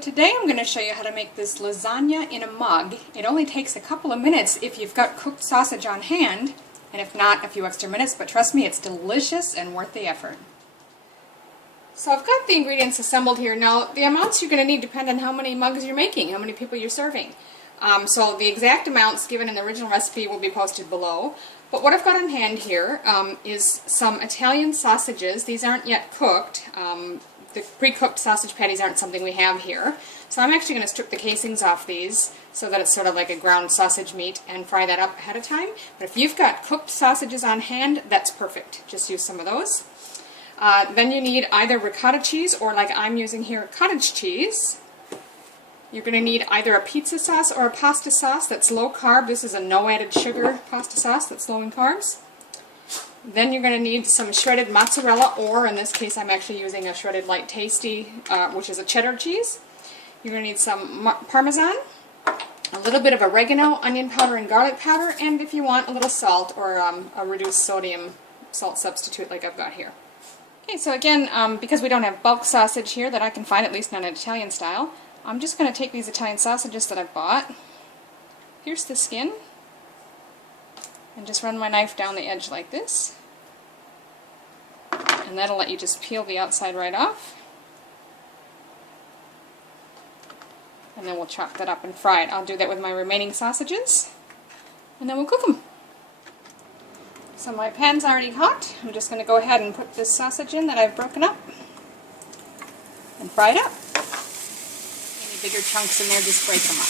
today I'm going to show you how to make this lasagna in a mug. It only takes a couple of minutes if you've got cooked sausage on hand, and if not, a few extra minutes, but trust me, it's delicious and worth the effort. So I've got the ingredients assembled here. Now, the amounts you're going to need depend on how many mugs you're making, how many people you're serving. So the exact amounts given in the original recipe will be posted below. But what I've got on hand here is some Italian sausages. These aren't yet cooked. The pre-cooked sausage patties aren't something we have here. So I'm actually going to strip the casings off these so that it's sort of like a ground sausage meat and fry that up ahead of time. But if you've got cooked sausages on hand, that's perfect. Just use some of those. Then you need either ricotta cheese or, like I'm using here, cottage cheese. You're going to need either a pizza sauce or a pasta sauce that's low carb. This is a no added sugar pasta sauce that's low in carbs. Then you're going to need some shredded mozzarella, or in this case I'm actually using a shredded light tasty, which is a cheddar cheese. You're going to need some Parmesan, a little bit of oregano, onion powder, and garlic powder, and if you want, a little salt or a reduced sodium salt substitute like I've got here. Okay, so again, because we don't have bulk sausage here that I can find, at least not an Italian style, I'm just going to take these Italian sausages that I've bought, pierce the skin, and just run my knife down the edge like this. And that'll let you just peel the outside right off. And then we'll chop that up and fry it. I'll do that with my remaining sausages, and then we'll cook them. So my pan's already hot. I'm just going to go ahead and put this sausage in that I've broken up and fry it up. Any bigger chunks in there, just break them up.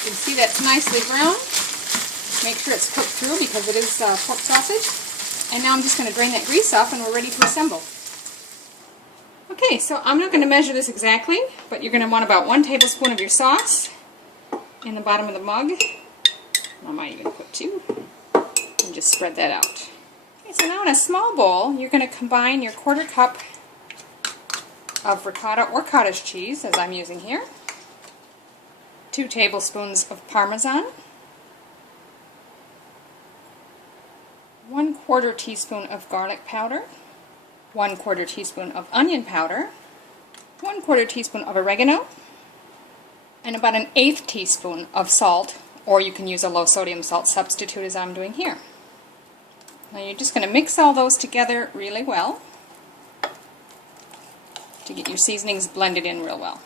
You can see that's nicely browned. Make sure it's cooked through because it is pork sausage. And now I'm just going to drain that grease off and we're ready to assemble. Okay, so I'm not going to measure this exactly, but you're going to want about 1 tablespoon of your sauce in the bottom of the mug. I might even put 2. And just spread that out. Okay, so now in a small bowl, you're going to combine your 1/4 cup of ricotta or cottage cheese, as I'm using here, 2 tablespoons of Parmesan, 1/4 teaspoon of garlic powder, 1/4 teaspoon of onion powder, 1/4 teaspoon of oregano, and about 1/8 teaspoon of salt, or you can use a low sodium salt substitute as I'm doing here. Now you're just going to mix all those together really well to get your seasonings blended in real well.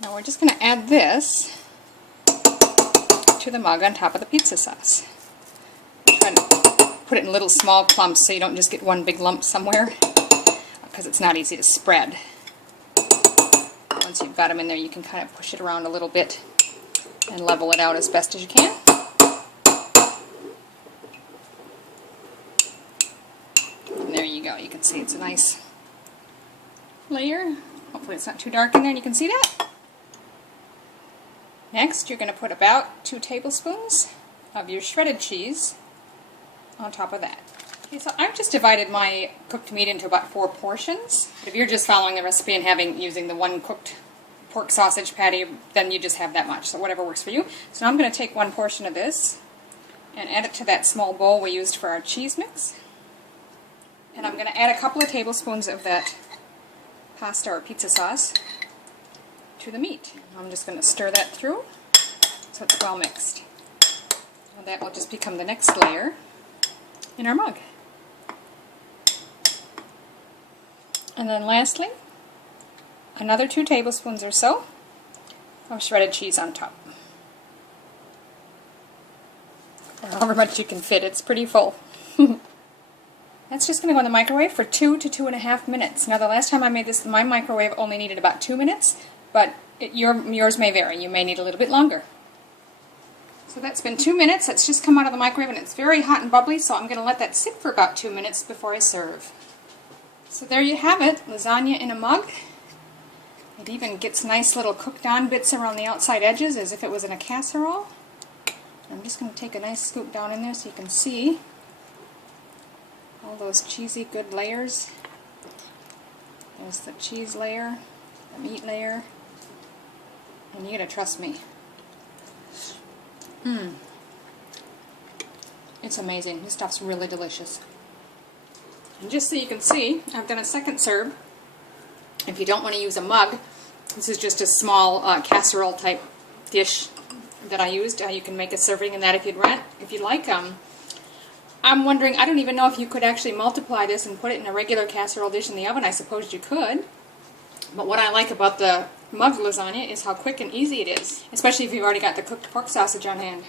Now we're just going to add this to the mug on top of the pizza sauce. Try to put it in little small clumps so you don't just get one big lump somewhere, because it's not easy to spread. Once you've got them in there, you can kind of push it around a little bit and level it out as best as you can. And there you go. You can see it's a nice layer. Hopefully it's not too dark in there and you can see that. Next, you're going to put about 2 tablespoons of your shredded cheese on top of that. Okay, so I've just divided my cooked meat into about 4 portions. If you're just following the recipe and using the 1 cooked pork sausage patty, then you just have that much, so whatever works for you. So now I'm going to take 1 portion of this and add it to that small bowl we used for our cheese mix. And I'm going to add a couple of tablespoons of that pasta or pizza sauce to the meat. I'm just going to stir that through so it's well mixed. And that will just become the next layer in our mug. And then lastly, another 2 tablespoons or so of shredded cheese on top. Or however much you can fit, it's pretty full. That's just going to go in the microwave for 2 to 2.5 minutes. Now the last time I made this, my microwave only needed about 2 minutes, but yours may vary. You may need a little bit longer. So that's been 2 minutes. It's just come out of the microwave and it's very hot and bubbly, so I'm going to let that sit for about 2 minutes before I serve. So there you have it, lasagna in a mug. It even gets nice little cooked on bits around the outside edges as if it was in a casserole. I'm just going to take a nice scoop down in there so you can see all those cheesy good layers. There's the cheese layer, the meat layer, and you gotta trust me. It's amazing. This stuff's really delicious. And just so you can see, I've done a second serve. If you don't want to use a mug, this is just a small casserole type dish that I used. You can make a serving in that if you'd like. I'm wondering, I don't even know if you could actually multiply this and put it in a regular casserole dish in the oven. I suppose you could. But what I like about the mug lasagna is how quick and easy it is, especially if you've already got the cooked pork sausage on hand.